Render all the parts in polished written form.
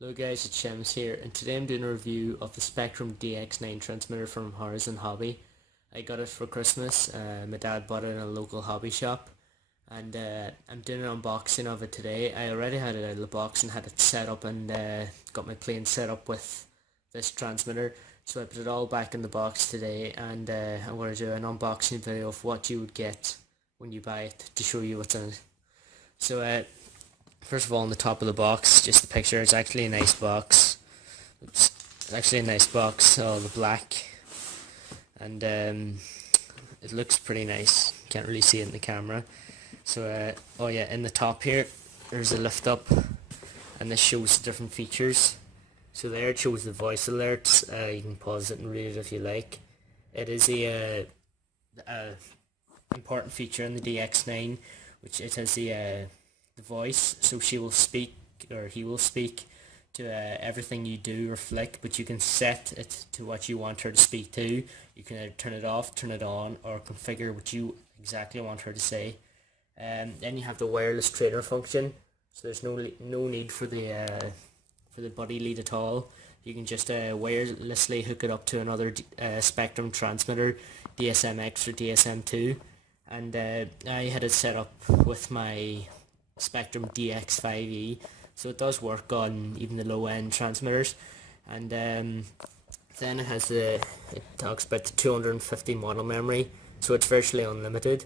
Hello guys, it's Seamus here, and today I'm doing a review of the Spektrum Dx9 Transmitter from Horizon Hobby. I got it for Christmas. My dad bought it in a local hobby shop, and I'm doing an unboxing of it today. I already had it out of the box and had it set up, and got my plane set up with this transmitter. So I put it all back in the box today, and I'm going to do an unboxing video of what you would get when you buy it to show you what's in it. So first of all, on the top of the box, just the picture. It's actually a nice box. It's actually a nice box, all the black, and it looks pretty nice. Can't really see it in the camera. So oh yeah, in the top here, there's a lift up, and this shows the different features. So there it shows the voice alerts. You can pause it and read it if you like. It is a important feature in the DX9, which it has the voice, so she will speak, or he will speak to everything you do or flick, but you can set it to what you want her to speak to. You can either turn it off, turn it on, or configure what you exactly want her to say. Then you have the wireless trainer function, so there's no need for the buddy lead at all. You can just wirelessly hook it up to another Spektrum transmitter, DSM-X or DSM-2, and I had it set up with my Spektrum Dx5e, so it does work on even the low end transmitters. And then it has it talks about the 250 model memory, so it's virtually unlimited.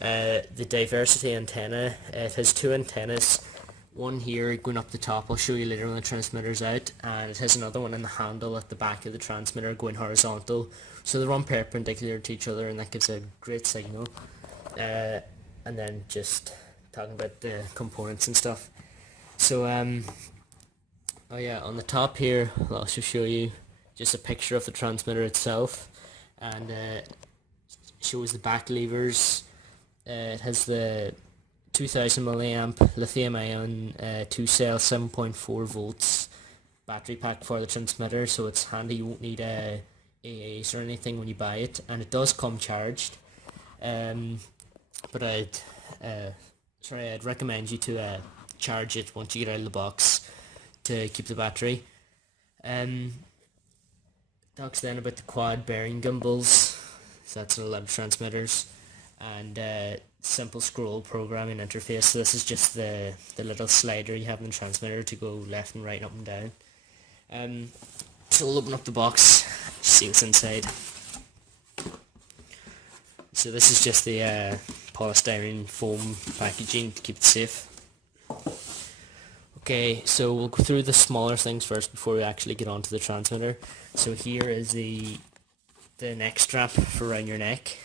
The diversity antenna, it has two antennas, one here going up the top, I'll show you later when the transmitter's out, and it has another one in the handle at the back of the transmitter going horizontal, so they run perpendicular to each other, and that gives a great signal. And then just talking about the components and stuff. So oh yeah, on the top here I'll also show you just a picture of the transmitter itself, and shows the back levers. It has the 2000 milliamp lithium ion 2-cell 7.4 volts battery pack for the transmitter, so it's handy. You won't need AAs or anything when you buy it, and it does come charged, but I'd recommend you to charge it once you get out of the box to keep the battery. Talks then about the quad bearing gimbals, so that's in a lot of transmitters, and simple scroll programming interface. So this is just the little slider you have in the transmitter to go left and right, up and down. So we'll open up the box, see what's inside. So this is just the polystyrene foam packaging to keep it safe. Okay, so we'll go through the smaller things first before we actually get onto the transmitter. So here is the neck strap for around your neck,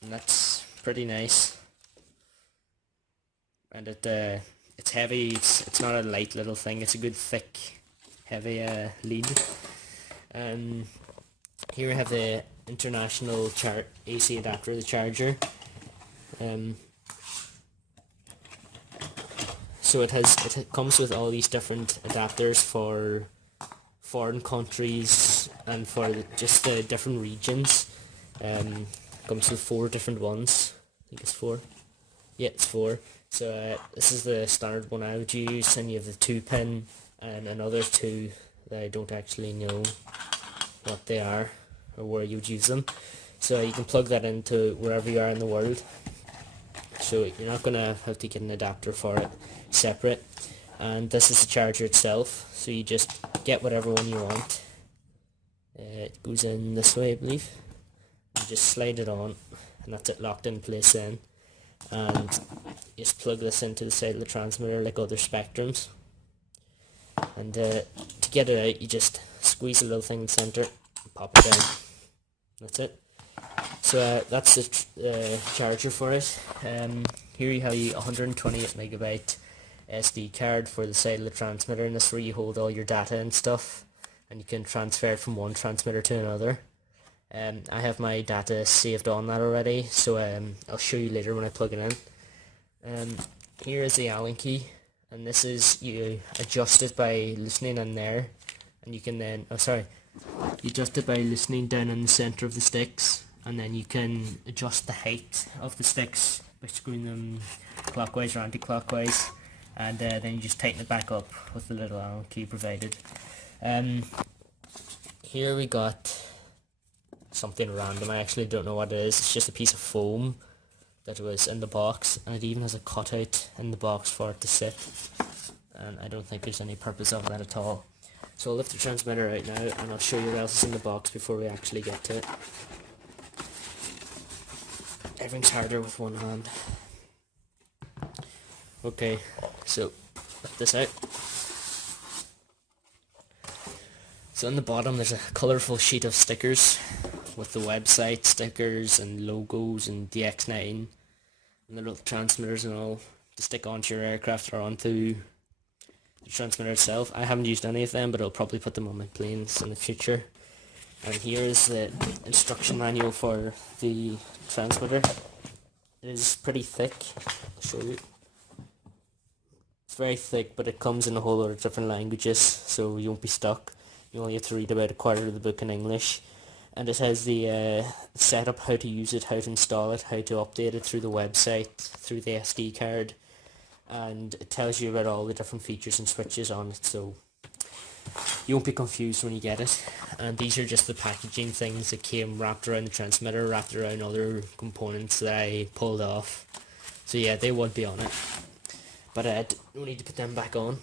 and that's pretty nice. And it's heavy. It's not a light little thing. It's a good thick, heavy lead. Here we have the international AC adapter, the charger. So it comes with all these different adapters for foreign countries and for just the different regions. Comes with 4 different ones. I think it's 4. Yeah, it's 4. So this is the standard one I would use, and you have the 2-pin and another 2 that I don't actually know what they are or where you would use them. So you can plug that into wherever you are in the world. So you're not going to have to get an adapter for it separate. And this is the charger itself, so you just get whatever one you want. It goes in this way, I believe. You just slide it on, and that's it, locked in place then. And just plug this into the side of the transmitter like other Spektrums. And to get it out, you just squeeze a little thing in the centre and pop it down. That's it. So that's the charger for it. Here you have a 128 megabyte SD card for the side of the transmitter, and this is where you hold all your data and stuff, and you can transfer it from one transmitter to another. I have my data saved on that already, so I'll show you later when I plug it in. Here is the Allen key, and this is, you adjust it by listening in there, and you can then, you adjust it by listening down in the centre of the sticks, and then you can adjust the height of the sticks by screwing them clockwise or anti-clockwise. and then you just tighten it back up with the little Allen key provided. Here we got something random. I actually don't know what it is. It's just a piece of foam that was in the box, and it even has a cutout in the box for it to sit, and I don't think there's any purpose of that at all. So I'll lift the transmitter out now and I'll show you what else is in the box before we actually get to it. Everything's harder with one hand. Okay, so lift this out. So in the bottom there's a colourful sheet of stickers with the website stickers and logos and DX9 and the little transmitters and all to stick onto your aircraft or onto the transmitter itself. I haven't used any of them, but I'll probably put them on my planes in the future. And here is the instruction manual for the transmitter. It is pretty thick. I'll show you. It's very thick, but it comes in a whole lot of different languages, so you won't be stuck. You only have to read about a quarter of the book in English. And it has the setup, how to use it, how to install it, how to update it through the website, through the SD card. And it tells you about all the different features and switches on it, so you won't be confused when you get it. And these are just the packaging things that came wrapped around the transmitter, wrapped around other components that I pulled off. So yeah, they won't be on it, but I don't need to put them back on.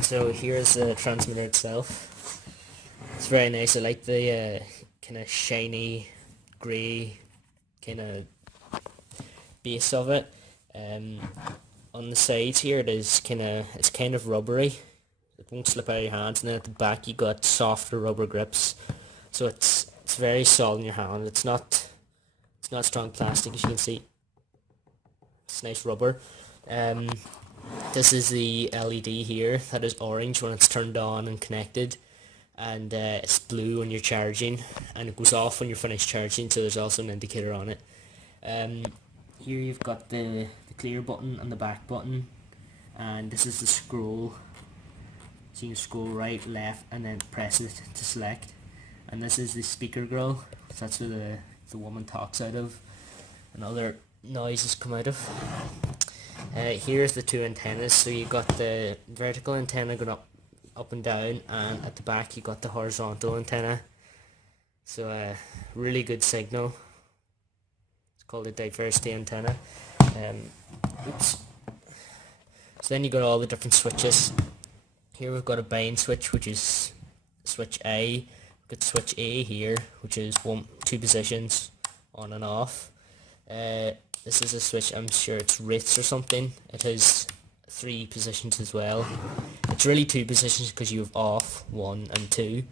So here's the transmitter itself. It's very nice. I like the kind of shiny grey kind of base of it. On the sides here it's kind of rubbery. It won't slip out of your hands, and then at the back you got softer rubber grips, so it's very solid in your hand. It's not strong plastic, as you can see. It's nice rubber. This is the LED here. That is orange when it's turned on and connected, and it's blue when you're charging, and it goes off when you're finished charging, so there's also an indicator on it. Here you've got the clear button and the back button, and this is the scroll. So you can scroll right, left, and then press it to select. And this is the speaker grill, so that's where the woman talks out of, and other noises come out of. Here's the two antennas. So you got the vertical antenna going up and down, and at the back you got the horizontal antenna. So really good signal. It's called a diversity antenna. Oops. So then you got all the different switches. Here we've got a bind switch, which is switch A. We've got switch A here, which is two positions, on and off. This is a switch, I'm sure it's Ritz or something. It has 3 positions as well. It's really 2 positions because you have off, 1 and 2.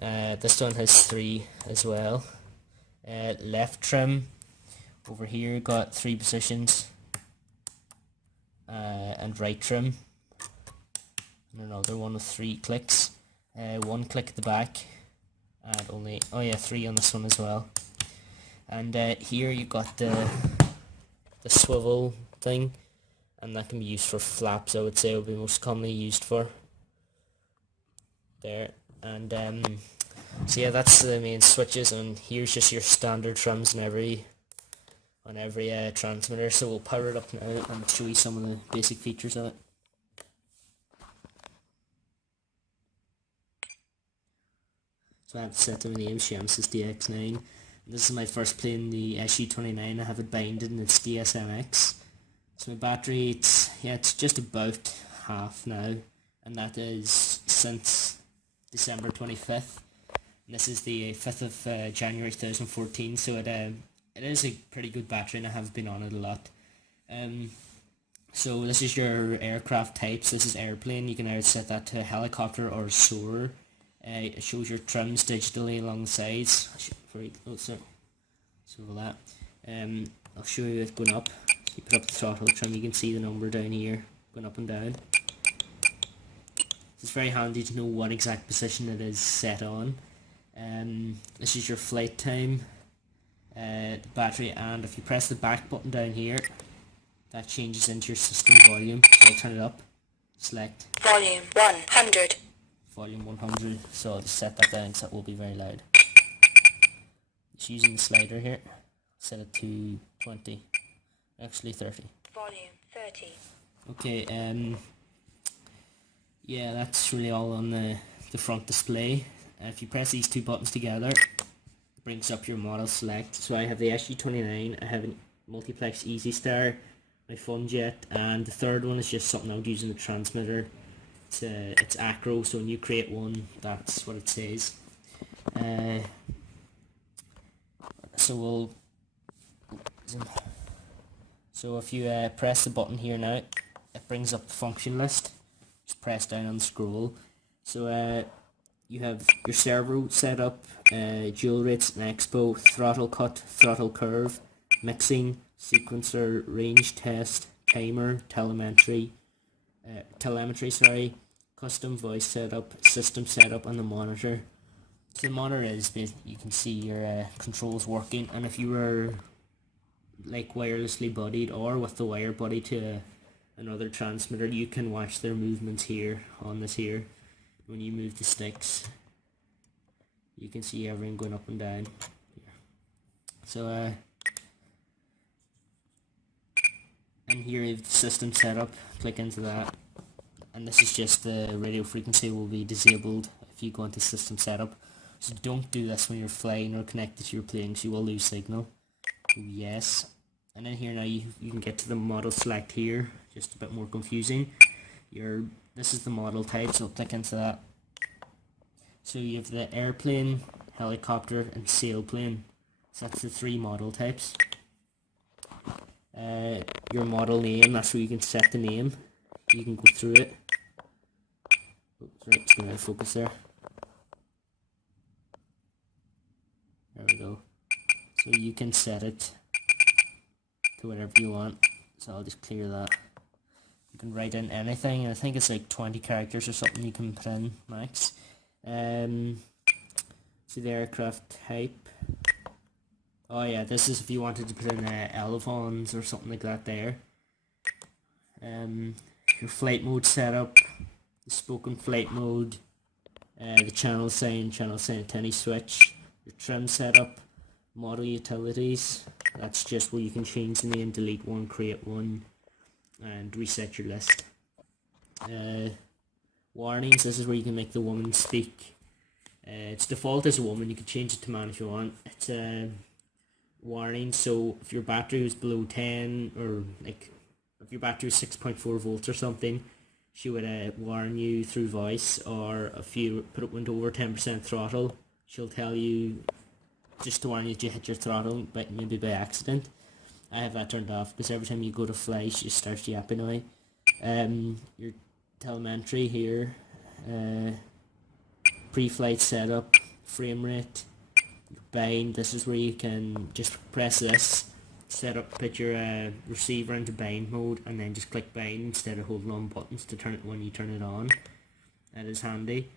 This one has 3 as well. Left trim, over here got 3 positions. And right trim. And another one with 3 clicks. 1 click at the back. And only, 3 on this one as well. And here you got the swivel thing, and that can be used for flaps. I would say it would be most commonly used for there. And so yeah, that's the main switches, and here's just your standard trims on every transmitter. So we'll power it up now and show you some of the basic features of it. So I have set to my name, Seamus Dx9. This is my first plane, the SU-29. I have it binded and it's DSMX. So my battery, it's just about half now, and that is since December 25th. And this is the 5th of January 2014, so it is a pretty good battery, and I have been on it a lot. So this is your aircraft types. This is airplane. You can either set that to helicopter or soarer. It shows your trims digitally along the sides. Very closer. So that. I'll show you it going up. You put up the throttle trim, you can see the number down here going up and down. It's very handy to know what exact position it is set on. This is your flight time, the battery, and if you press the back button down here, that changes into your system volume. So I'll turn it up. Select volume 100. Volume 100. So I'll just set that down because that will be very loud. Just using the slider here. Set it to 20. Actually 30. Volume 30. Okay, yeah, that's really all on the front display. If you press these two buttons together, it brings up your model select. So I have the SG29, I have a multiplex Easy Star, my Funjet, and the third one is just something I would use in the transmitter. It's acro, so when you create one, that's what it says. So if you press the button here now, it brings up the function list. Just press down and scroll. So you have your servo set up, dual rates and expo, throttle cut, throttle curve, mixing, sequencer, range test, timer, telemetry, custom voice setup, system setup, and the monitor. So the monitor is you can see your controls working, and if you were like wirelessly buddied or with the wire buddy to another transmitter, you can watch their movements here on this here. When you move the sticks, you can see everything going up and down. So and here you have the system setup. Click into that, and this is just the radio frequency will be disabled if you go into system setup. So don't do this when you're flying or connected to your plane, because you will lose signal. Yes. And then here now you can get to the model select here, just a bit more confusing. This is the model type, so click into that. So you have the airplane, helicopter, and sailplane. So that's the three model types. Your model name, that's where you can set the name. You can go through it. Oops, right, it's going to focus there. There we go. So you can set it to whatever you want. So I'll just clear that. You can write in anything, and I think it's like 20 characters or something you can put in max. See the aircraft type. Oh yeah, this is if you wanted to put in elevons or something like that there. Your flight mode setup, the spoken flight mode, the channel sign antenna switch, your trim setup, model utilities. That's just where you can change the name, delete one, create one, and reset your list. Warnings, this is where you can make the woman speak. Its default as a woman, you can change it to man if you want. It's warning, so if your battery is below 10, or like if your battery is 6.4 volts or something, she would warn you through voice, or if you put it into over 10% throttle, she'll tell you just to warn you that you hit your throttle, but maybe by accident. I have that turned off because every time you go to fly, she just starts yapping away. Your telemetry here, pre-flight setup, frame rate, bind. This is where you can just press this, put your receiver into bind mode, and then just click bind instead of holding on buttons to turn it when you turn it on. That is handy.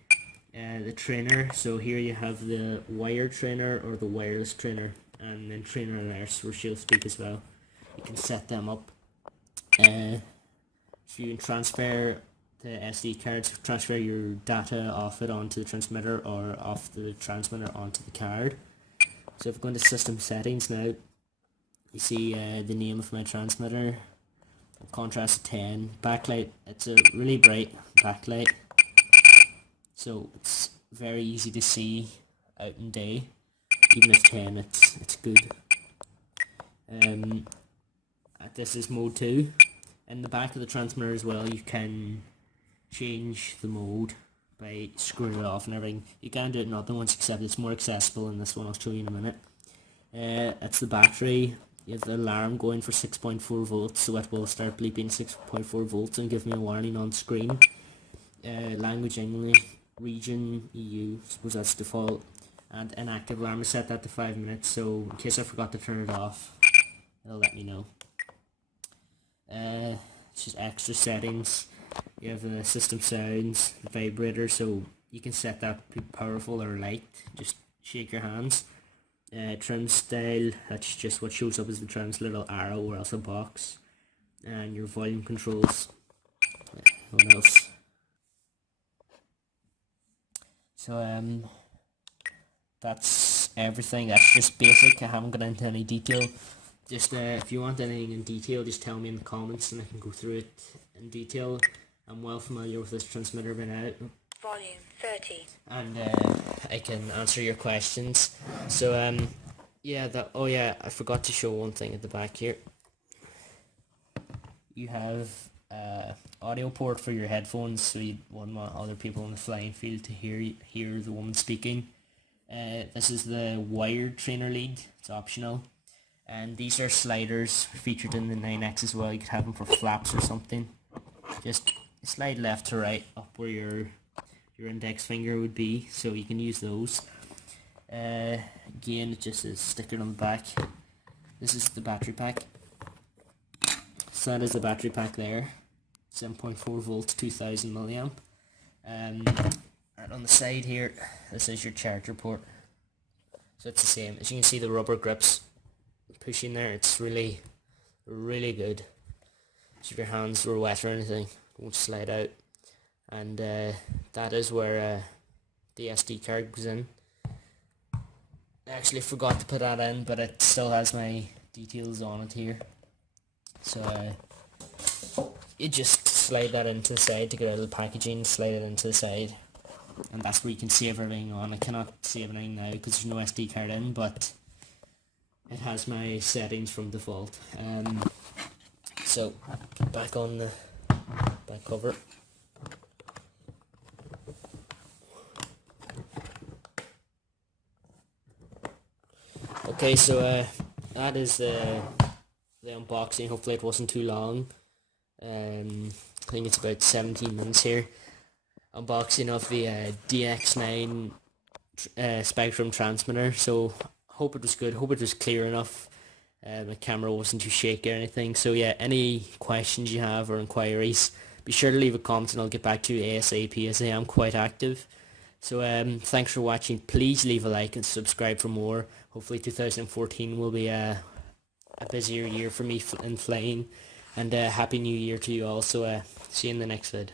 The trainer, so here you have the wired trainer or the wireless trainer, and then trainer alerts where she'll speak as well. You can set them up. So you can transfer the SD cards, transfer your data off it onto the transmitter, or off the transmitter onto the card. So if I go into system settings now, you see the name of my transmitter, contrast 10, backlight, it's a really bright backlight, so it's very easy to see out in day. Even if 10, it's good. This is mode 2. In the back of the transmitter as well, you can change the mode by screwing it off and everything. You can do it in other ones, except it's more accessible in this one. I'll show you in a minute. It's the battery. You have the alarm going for 6.4 volts, so it will start bleeping 6.4 volts and give me a warning on screen. Language English, region EU, suppose that's default. And inactive alarm, I set that to 5 minutes, so in case I forgot to turn it off, it'll let me know. It's just extra settings. You have the system sounds, the vibrator, so you can set that to powerful or light, just shake your hands. Trim style, that's just what shows up as the trim's little arrow or else a box. And your volume controls. What else? So that's everything. That's just basic. I haven't got into any detail. just if you want anything in detail, just tell me in the comments and I can go through it in detail. I'm well familiar with this transmitter by now, Volume 30. and I can answer your questions. So yeah, oh yeah, I forgot to show one thing at the back here. You have audio port for your headphones, so you wouldn't want other people in the flying field to hear the woman speaking. This is the wired trainer lead. It's optional. And these are sliders featured in the 9X as well. You could have them for flaps or something. Just slide left to right up where your index finger would be, so you can use those. Again, it just is stickered on the back. This is the battery pack. So that is the battery pack there. 7.4 volts, 2000 milliamp. Right on the side here, this is your charger port. So it's the same. As you can see, the rubber grips pushing there. It's really, really good. So if your hands were wet or anything, it won't slide out. And that is where the SD card goes in. I actually forgot to put that in, but it still has my details on it here. So you just slide that into the side to get out of the packaging, slide it into the side, and that's where you can save everything on. I cannot save anything now because there's no SD card in, but it has my settings from default. So back on the back cover. Okay, so that is the unboxing. Hopefully it wasn't too long. I think it's about 17 minutes here. Unboxing of the DX9 Spektrum transmitter. So hope it was good. Hope it was clear enough. My camera wasn't too shaky or anything. So yeah, any questions you have or inquiries, be sure to leave a comment and I'll get back to you ASAP, as I am quite active. So thanks for watching. Please leave a like and subscribe for more. Hopefully 2014 will be a busier year for me in flying. And Happy New Year to you all. So see you in the next vid.